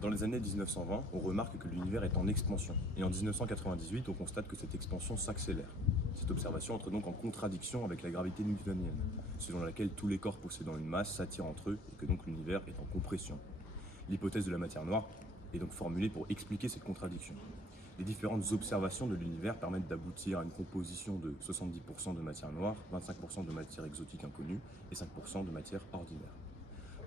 Dans les années 1920, on remarque que l'univers est en expansion. Et en 1998, on constate que cette expansion s'accélère. Cette observation entre donc en contradiction avec la gravité newtonienne, selon laquelle tous les corps possédant une masse s'attirent entre eux et que donc l'univers est en compression. L'hypothèse de la matière noire est donc formulée pour expliquer cette contradiction. Les différentes observations de l'univers permettent d'aboutir à une composition de 70% de matière noire, 25% de matière exotique inconnue et 5% de matière ordinaire.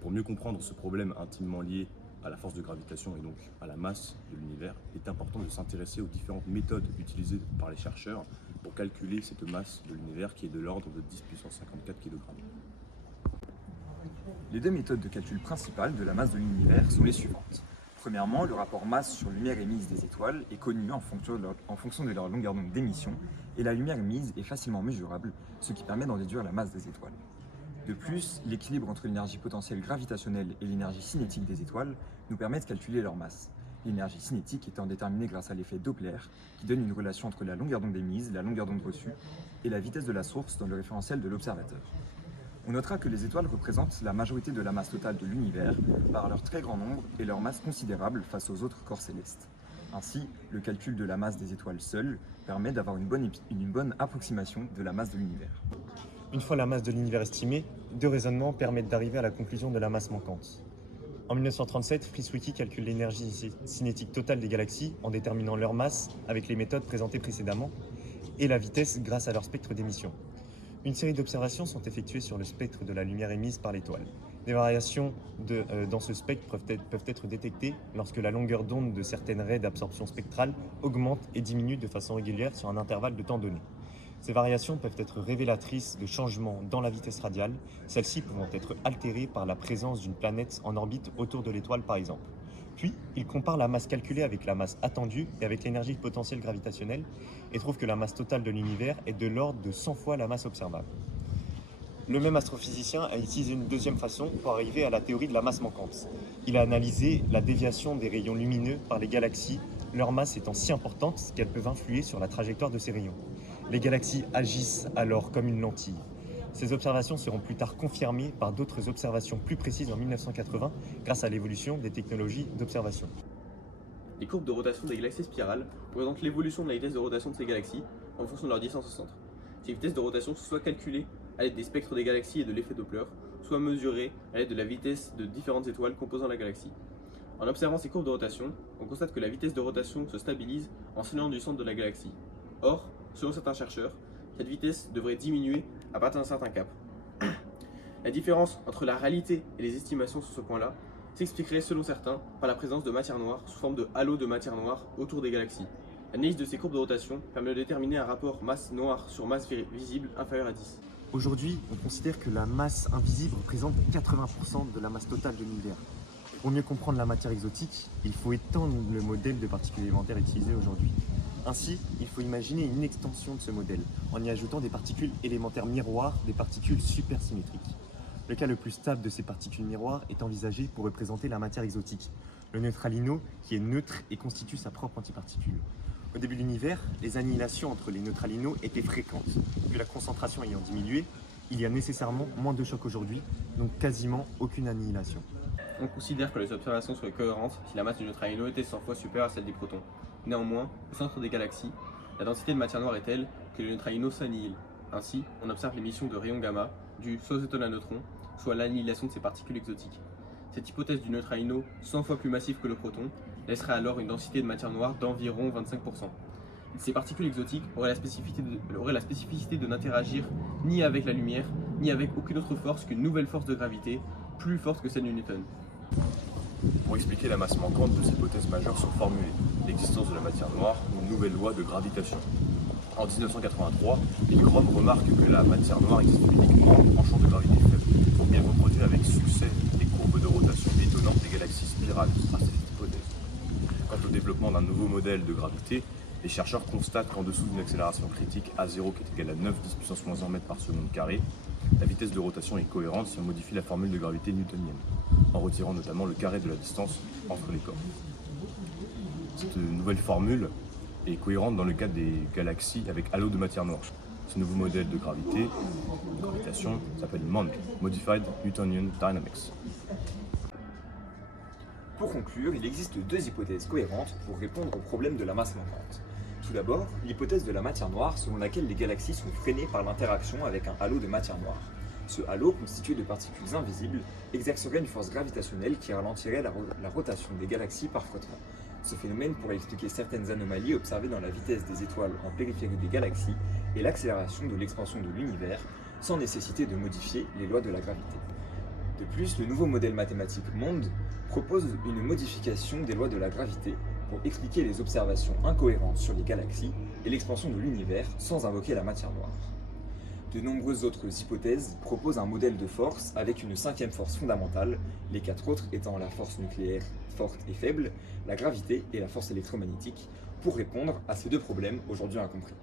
Pour mieux comprendre ce problème intimement lié à la force de gravitation et donc à la masse de l'univers, il est important de s'intéresser aux différentes méthodes utilisées par les chercheurs pour calculer cette masse de l'univers qui est de l'ordre de 10 puissance 54 kg. Les deux méthodes de calcul principales de la masse de l'univers sont les suivantes. Premièrement, le rapport masse sur lumière émise des étoiles est connu en fonction de leur longueur d'onde d'émission, et la lumière émise est facilement mesurable, ce qui permet d'en déduire la masse des étoiles. De plus, l'équilibre entre l'énergie potentielle gravitationnelle et l'énergie cinétique des étoiles nous permet de calculer leur masse. L'énergie cinétique étant déterminée grâce à l'effet Doppler, qui donne une relation entre la longueur d'onde émise, la longueur d'onde reçue, et la vitesse de la source dans le référentiel de l'observateur. On notera que les étoiles représentent la majorité de la masse totale de l'univers par leur très grand nombre et leur masse considérable face aux autres corps célestes. Ainsi, le calcul de la masse des étoiles seul permet d'avoir une bonne approximation de la masse de l'univers. Une fois la masse de l'univers estimée, deux raisonnements permettent d'arriver à la conclusion de la masse manquante. En 1937, Fritz Zwicky calcule l'énergie cinétique totale des galaxies en déterminant leur masse avec les méthodes présentées précédemment et la vitesse grâce à leur spectre d'émission. Une série d'observations sont effectuées sur le spectre de la lumière émise par l'étoile. Des variations dans ce spectre peuvent être détectées lorsque la longueur d'onde de certaines raies d'absorption spectrale augmente et diminue de façon régulière sur un intervalle de temps donné. Ces variations peuvent être révélatrices de changements dans la vitesse radiale, celles-ci pouvant être altérées par la présence d'une planète en orbite autour de l'étoile par exemple. Puis, il compare la masse calculée avec la masse attendue et avec l'énergie potentielle gravitationnelle et trouve que la masse totale de l'univers est de l'ordre de 100 fois la masse observable. Le même astrophysicien a utilisé une deuxième façon pour arriver à la théorie de la masse manquante. Il a analysé la déviation des rayons lumineux par les galaxies, leur masse étant si importante qu'elles peuvent influer sur la trajectoire de ces rayons. Les galaxies agissent alors comme une lentille. Ces observations seront plus tard confirmées par d'autres observations plus précises en 1980 grâce à l'évolution des technologies d'observation. Les courbes de rotation des galaxies spirales représentent l'évolution de la vitesse de rotation de ces galaxies en fonction de leur distance au centre. Ces vitesses de rotation sont soit calculées à l'aide des spectres des galaxies et de l'effet Doppler, soit mesurées à l'aide de la vitesse de différentes étoiles composant la galaxie. En observant ces courbes de rotation, on constate que la vitesse de rotation se stabilise en s'éloignant du centre de la galaxie. Or, selon certains chercheurs, cette vitesse devrait diminuer à partir d'un certain cap. La différence entre la réalité et les estimations sur ce point-là s'expliquerait selon certains par la présence de matière noire sous forme de halo de matière noire autour des galaxies. L'analyse de ces courbes de rotation permet de déterminer un rapport masse noire sur masse visible inférieur à 10. Aujourd'hui, on considère que la masse invisible représente 80% de la masse totale de l'univers. Pour mieux comprendre la matière exotique, il faut étendre le modèle de particules élémentaires utilisé aujourd'hui. Ainsi, il faut imaginer une extension de ce modèle, en y ajoutant des particules élémentaires miroirs, des particules supersymétriques. Le cas le plus stable de ces particules miroirs est envisagé pour représenter la matière exotique, le neutralino qui est neutre et constitue sa propre antiparticule. Au début de l'univers, les annihilations entre les neutralinos étaient fréquentes. Puis la concentration ayant diminué, il y a nécessairement moins de chocs aujourd'hui, donc quasiment aucune annihilation. On considère que les observations seraient cohérentes si la masse du neutralino était 100 fois supérieure à celle des protons. Néanmoins, au centre des galaxies, la densité de matière noire est telle que le neutralino s'annihile. Ainsi, on observe l'émission de rayons gamma dus soit aux étoiles à neutrons, soit à l'annihilation de ces particules exotiques. Cette hypothèse du neutralino 100 fois plus massif que le proton laisserait alors une densité de matière noire d'environ 25%. Ces particules exotiques auraient la spécificité de n'interagir ni avec la lumière, ni avec aucune autre force qu'une nouvelle force de gravité, plus forte que celle de Newton. Pour expliquer la masse manquante, deux hypothèses majeures sont formulées, l'existence de la matière noire ou une nouvelle loi de gravitation. En 1983, Milgrom remarque que la matière noire existe uniquement en champ de gravité faible. Il reproduit avec succès des courbes de rotation étonnantes des galaxies spirales grâce à cette hypothèse. Quant au développement d'un nouveau modèle de gravité, les chercheurs constatent qu'en dessous d'une accélération critique A0 qui est égale à 9 10 puissance moins 1 mètre par seconde carré, la vitesse de rotation est cohérente si on modifie la formule de gravité newtonienne, en retirant notamment le carré de la distance entre les corps. Cette nouvelle formule est cohérente dans le cas des galaxies avec halo de matière noire. Ce nouveau modèle de gravitation, s'appelle MOND, Modified Newtonian Dynamics. Pour conclure, il existe deux hypothèses cohérentes pour répondre au problème de la masse manquante. Tout d'abord, l'hypothèse de la matière noire selon laquelle les galaxies sont freinées par l'interaction avec un halo de matière noire. Ce halo, constitué de particules invisibles, exercerait une force gravitationnelle qui ralentirait la rotation des galaxies par frottement. Ce phénomène pourrait expliquer certaines anomalies observées dans la vitesse des étoiles en périphérie des galaxies et l'accélération de l'expansion de l'univers, sans nécessité de modifier les lois de la gravité. De plus, le nouveau modèle mathématique MONDE propose une modification des lois de la gravité pour expliquer les observations incohérentes sur les galaxies et l'expansion de l'univers sans invoquer la matière noire. De nombreuses autres hypothèses proposent un modèle de force avec une cinquième force fondamentale, les quatre autres étant la force nucléaire forte et faible, la gravité et la force électromagnétique, pour répondre à ces deux problèmes aujourd'hui incompris.